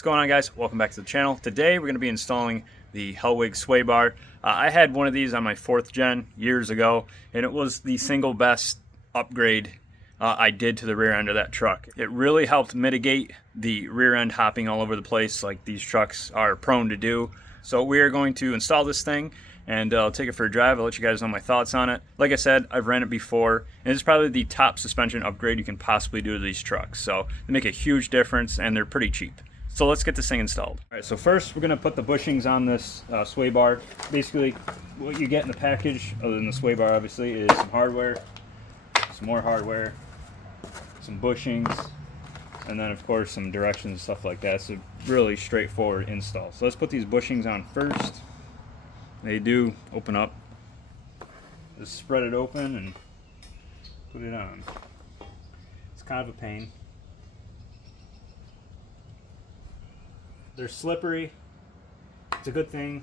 What's going on, guys? Welcome back to the channel. Today we're going to be installing the Hellwig sway bar. I had one of these on my 4th gen years ago, and it was the single best upgrade I did to the rear end of that truck. It really helped mitigate the rear end hopping all over the place like these trucks are prone to do. So we are going to install this thing and I'll take it for a drive. I'll let you guys know my thoughts on it. Like I said, I've ran it before, and it's probably the top suspension upgrade you can possibly do to these trucks. So they make a huge difference, and they're pretty cheap. So let's get this thing installed. All right, so first we're gonna put the bushings on this sway bar. Basically, what you get in the package, other than the sway bar obviously, is some hardware, some more hardware, some bushings, and then of course some directions and stuff like that. It's a really straightforward install. So let's put these bushings on first. They do open up. Just spread it open and put it on. It's kind of a pain. They're slippery. It's a good thing.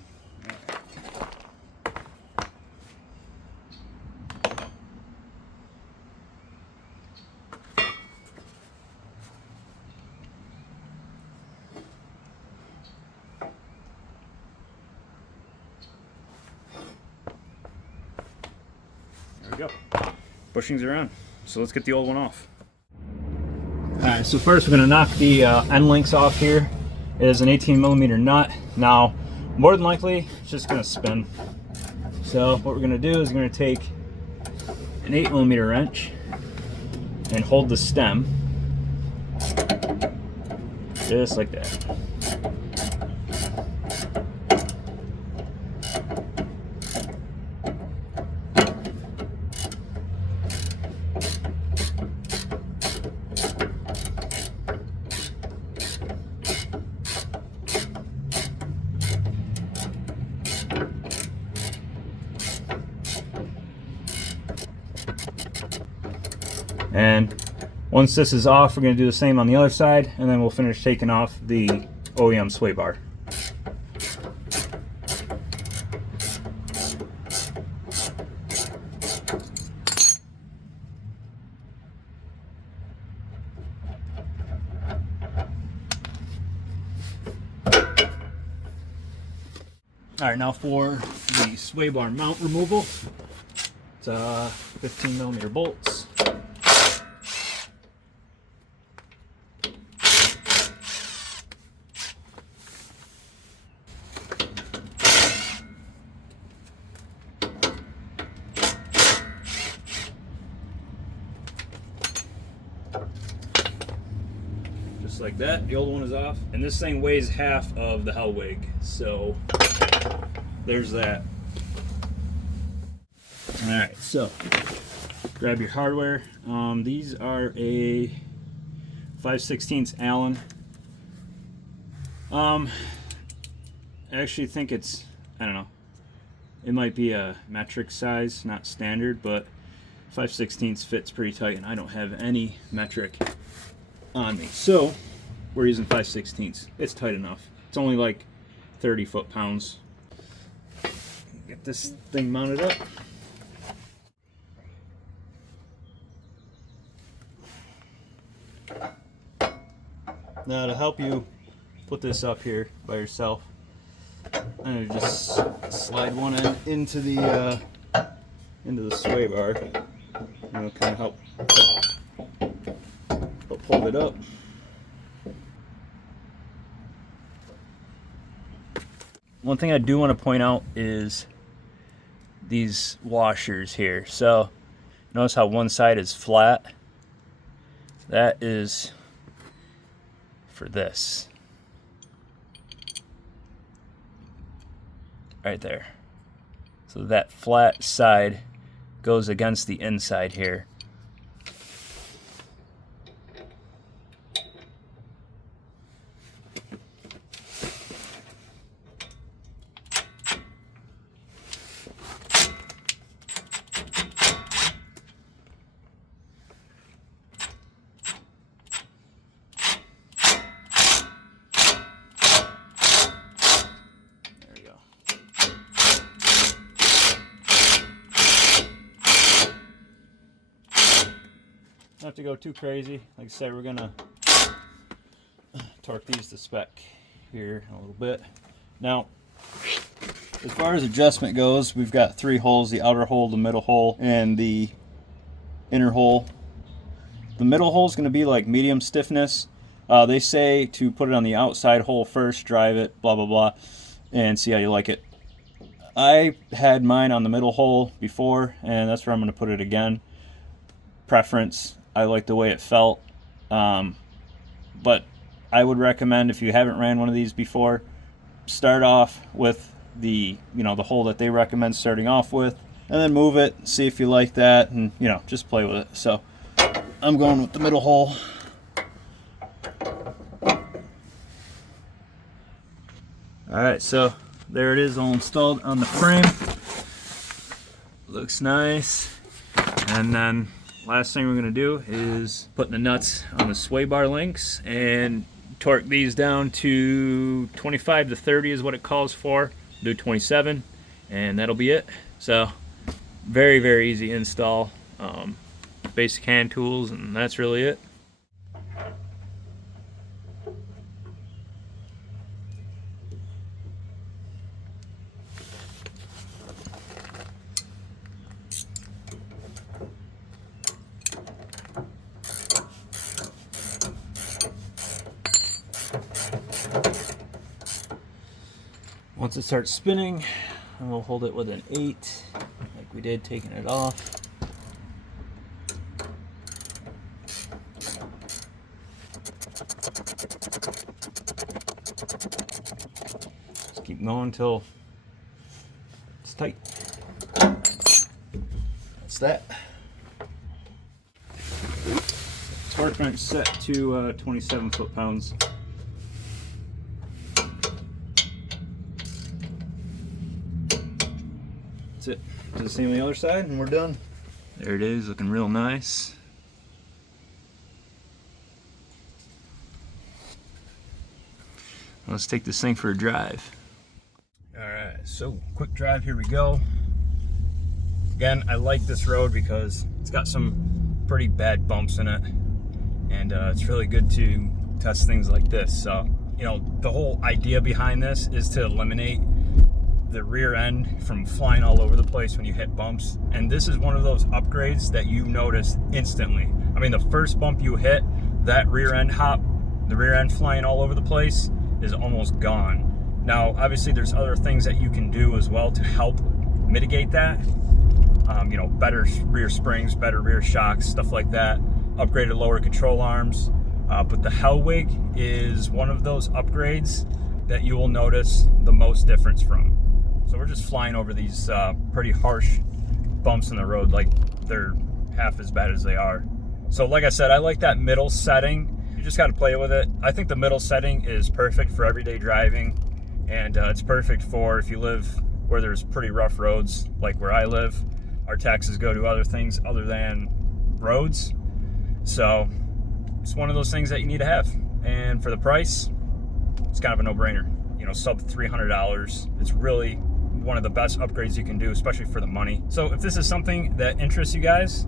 There we go. Bushings are on. So let's get the old one off. Alright, so first we're going to knock the end links off here. It is an 18mm nut. Now, more than likely, it's just going to spin. So what we're going to do is we're going to take an 8mm wrench and hold the stem just like that. And once this is off, we're going to do the same on the other side, and then we'll finish taking off the OEM sway bar. Alright, now for the sway bar mount removal. It's 15mm bolts. Just like that. The old one is off, and this thing weighs half of the Hellwig, so there's that. Alright, so grab your hardware. These are a 5/16 Allen. I actually think it's, I don't know, it might be a metric size, not standard, but 5/16 fits pretty tight, and I don't have any metric on me, so we're using 5/16. It's tight enough. It's only like 30 foot-pounds. Get this thing mounted up. Now, to help you put this up here by yourself, I'm gonna just slide one end into the sway bar. And it'll kind of help hold it up. One thing I do want to point out is these washers here. So notice how one side is flat. That is for this right there. So that flat side goes against the inside here. Not to go too crazy. Like I said, we're gonna torque these to spec here a little bit. Now, as far as adjustment goes, we've got 3 holes: the outer hole, the middle hole, and the inner hole. The middle hole is going to be like medium stiffness. They say to put it on the outside hole first, drive it, blah blah blah, and see how you like it. I had mine on the middle hole before, and that's where I'm going to put it again. Preference, I like the way it felt, but I would recommend, if you haven't ran one of these before, start off with the the hole that they recommend starting off with, and then move it, see if you like that, and just play with it. So I'm going with the middle hole. Alright, so there it is, all installed on the frame. Looks nice. And then last thing we're going to do is put the nuts on the sway bar links and torque these down to 25 to 30 is what it calls for. Do 27 and that'll be it. So very, very easy install. Basic hand tools, and that's really it. Once it starts spinning, we'll hold it with an 8, like we did taking it off. Just keep going until it's tight. That's that. Torque wrench set to 27 foot-pounds. That's it. Do the same on the other side and we're done. There it is, looking real nice. Let's take this thing for a drive. Alright, so quick drive, here we go. Again, I like this road because it's got some pretty bad bumps in it, and it's really good to test things like this. So, the whole idea behind this is to eliminate the rear end from flying all over the place when you hit bumps. And this is one of those upgrades that you notice instantly. I mean, the first bump you hit, that rear end hop, the rear end flying all over the place, is almost gone. Now, obviously, there's other things that you can do as well to help mitigate that. Better rear springs, better rear shocks, stuff like that. Upgraded lower control arms. But the Hellwig is one of those upgrades that you will notice the most difference from. So we're just flying over these pretty harsh bumps in the road, like they're half as bad as they are. So like I said, I like that middle setting. You just got to play with it. I think the middle setting is perfect for everyday driving, and it's perfect for if you live where there's pretty rough roads, like where I live. Our taxes go to other things other than roads. So it's one of those things that you need to have. And for the price, it's kind of a no-brainer. Sub $300. It's really one of the best upgrades you can do, especially for the money. So if this is something that interests you guys,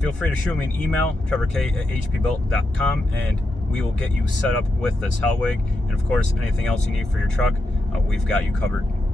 feel free to shoot me an email, trevork@hpbuilt.com, and we will get you set up with this Hellwig. And of course, anything else you need for your truck, we've got you covered.